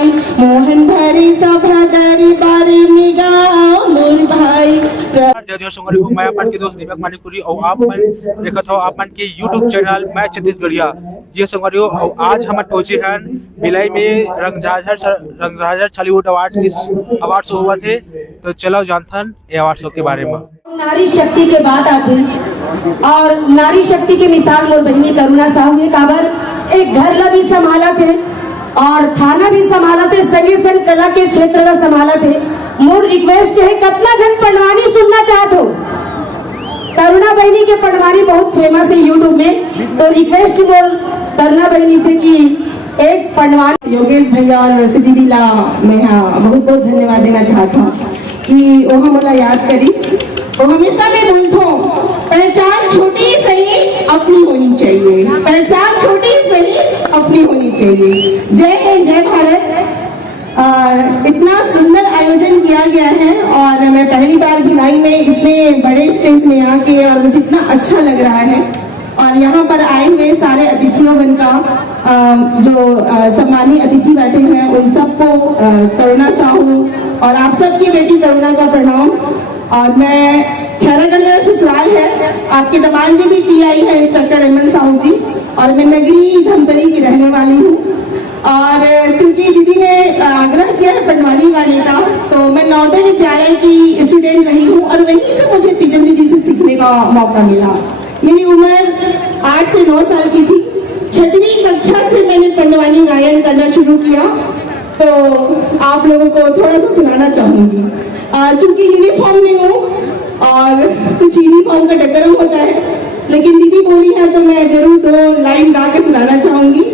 भाई मोहन भरी सभा दरी बारे मिगा मोर भाई। जय दिवस संगरी को मैं अपन के दोस्त दीपक मानिकपुरी और आप मन देखत हो अपन के YouTube चैनल मैं छत्तीसगढ़िया। जी संगरियो और आज हम पहुंचे हैं भिलाई में रंगझाझर छालीवुड अवार्ड शो हुआ थे। तो चलो जानथन ये अवार्ड शो के बारे में। नारी शक्ति के बात आते और नारी शक्ति के मिसाल मोर बहनी करुणा साहू ने काबर एक घर ला भी संभाला थे और थाना भी संभाला थे, संगे संग कला के क्षेत्र ला संभाला थे। मोर रिक्वेस्ट है कितना जन पढ़वानी सुनना चाहत हो। करुणा बहनी के पढ़वानी बहुत फेमस है यूट्यूब में, तो रिक्वेस्ट मोर करुणा बहनी से कि एक पढ़वानी। योगेश भैया और वैसे दीदी ला मैं बहुत बहुत धन्यवाद देना चाहता हूँ कि वो हमला याद करीस। वो हमेशा मैं बोलता हूँ पहचान छोटी सही अपनी होनी चाहिए, पहचान छोटी सही अपनी होनी चाहिए। जय हिंद जय भारत। इतना सुंदर आयोजन किया गया है और मैं पहली बार भिलाई में इतने बड़े स्टेज में आके और मुझे इतना अच्छा लग रहा है। और यहाँ पर आए हुए सारे अतिथियों का जो सम्मानित अतिथि बैठे हैं उन सबको करुणा साहू और आप सबकी बेटी करुणा का प्रणाम। और मैं खैरागढ़ मेरा ससुराल है, आपके दमान जी भी टीआई है इंस्पेक्टर हेमंत साहू जी, और मैं नगरी धमतरी की रहने वाली हूँ। और चूंकि दीदी ने आग्रह किया है पटवानी गाने का, तो मैं नवोदय विद्यालय की स्टूडेंट रही हूँ और वहीं से मुझे तीजन दीदी से सीखने का मौका मिला। मेरी उम्र 8 से 9 साल की थी। 6वीं कक्षा से मैंने पटवानी गायन करना शुरू किया। तो आप लोगों को थोड़ा सा सुनाना चाहूंगी। चूंकि यूनिफॉर्म में हूँ और कुछ यूनिफॉर्म का डकरम होता है, लेकिन दीदी बोली है तो मैं जरूर 2 लाइन गा के सुनाना चाहूंगी।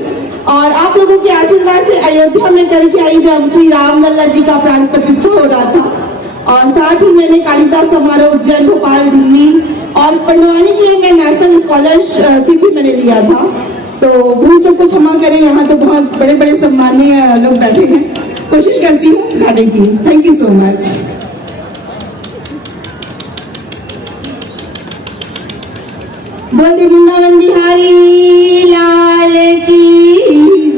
और आप लोगों के आशीर्वाद से अयोध्या में करके आई जब श्री राम लल्ला जी का प्राण प्रतिष्ठा हो रहा था, और साथ ही मैंने कालिदास समारोह उज्जैन भोपाल दिल्ली और पटवानी के लिए मैं नेशनल स्कॉलरशिप भी मैंने लिया था। तो भूल चूक को क्षमा करें, यहाँ तो बहुत बड़े बड़े सम्मानीय लोग बैठे हैं। कोशिश करती हूँ गाने की। Thank you so much. बोल वृंदावन बिहारी लाल की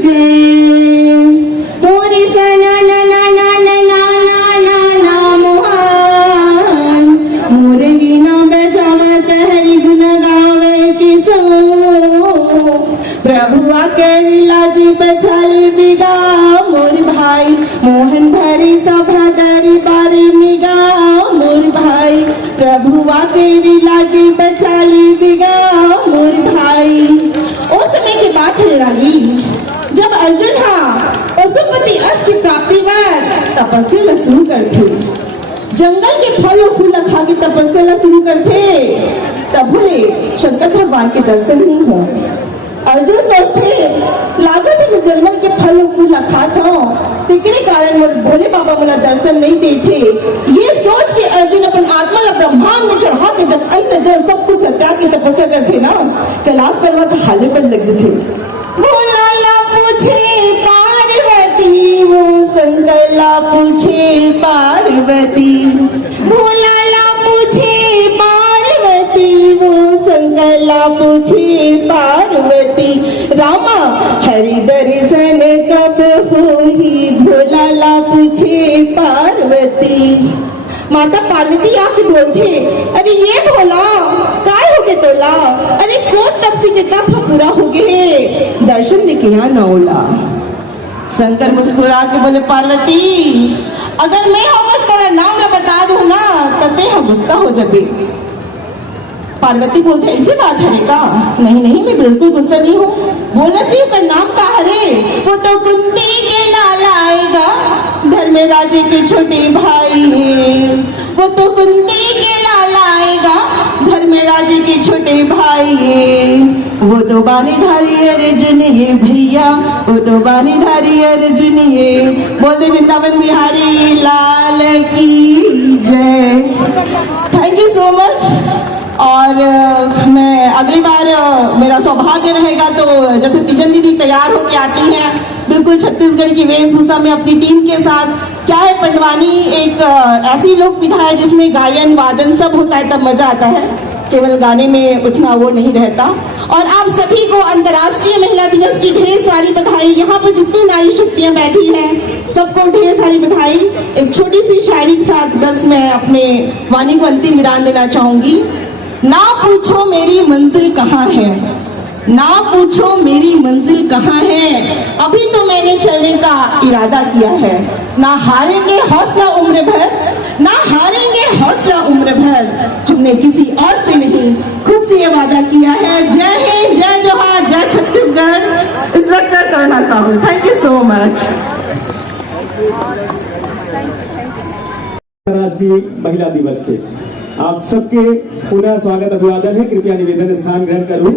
जय। मोरी सना ना ना ना ना ना ना ना मोहन मोरे बिना बचावत हरि गुण गावे किसो। प्रभु आकर लाज बचाले बिगा मोर भाई मोहन भरी सभा दरी बारे मिगा मोर भाई। प्रभु आकर लाज बचाले बिगा मोर भाई। उस समय की बात है रागी जब अर्जुन पशुपति अस की प्राप्ति बाद तपस्या शुरू करते, जंगल के फल और फूल खा के तपस्या शुरू करते, तब बोले शंकर भगवान के दर्शन नहीं हो। अर्जुन सोचते लागत है मैं जंगल के फल और फूल खाता हूँ, तिकड़े कारण भोले बाबा वाला दर्शन नहीं देते। ये सोच के अर्जुन अपन आत्मा ला ब्रह्मांड में चढ़ा के जब अन्न जल सब कुछ हत्या की तपस्या करते ना, कैलाश पर्वत हाले पर लग जाते। भोला ला पूछे पार्वती वो शंकर ला पूछे पार्वती। भोला ला पूछे पार्वती वो शंकर ला पूछे पार्वती। रामा हरि दर्शन कब होई भोला ला पूछे पार्वती। माता पार्वती आके बोलते अरे ये भोला काय हो गए तोला, अरे को तब से कितना पूरा हो गए दर्शन देखे यहाँ नौला। शंकर मुस्कुरा के बोले पार्वती अगर मैं हमर तेरा नाम ला बता दूं ना तते हम गुस्सा हो जाबे। पार्वती बोलते ऐसे बात है का? नहीं नहीं मैं बिल्कुल गुस्सा नहीं हूँ। बोला सी का नाम का हरे? वो तो कुंती के नाल आएगा, धर्मराज के छोटे भाई है। वो तो कुंती के लाल आएगा, धर्मराज के छोटे भाई है। वो तो बानीधारी अर्जुन ये भैया, वो तो बानीधारी अर्जुन ये। बोलते वृंदावन बिहारी लाल की जय। Thank you so much. और मैं अगली बार मेरा सौभाग्य रहेगा तो जैसे तीजन दीदी तैयार होके आती हैं बिल्कुल छत्तीसगढ़ की वेशभूषा में अपनी टीम के साथ। क्या है पटवानी एक ऐसी लोक विधा है जिसमें गायन वादन सब होता है, तब मजा आता है। केवल गाने में उतना वो नहीं रहता। और आप सभी को अंतर्राष्ट्रीय महिला दिवस की ढेर सारी बधाई। यहाँ पर जितनी नारी शक्तियाँ बैठी हैं सबको ढेर सारी बधाई। एक छोटी सी शायरी के साथ बस मैं अपने वाणी को अंतिम विराम देना चाहूंगी। ना पूछो मेरी मंजिल कहाँ है, ना पूछो मेरी मंजिल कहाँ है, अभी तो मैंने चलने का इरादा किया है। ना हारेंगे हौसला उम्र भर, ना हारेंगे हौसला उम्र भर, हमने किसी और से नहीं खुद से ये वादा किया है। जय हिंद, जय जोहार, जय Chhattisgarh. Inspector Taruna Sahu, thank you so much. राष्ट्रीय महिला दिवस के आप सबके पुनः स्वागत अभिवादन है। कृपया निवेदन स्थान ग्रहण करूं।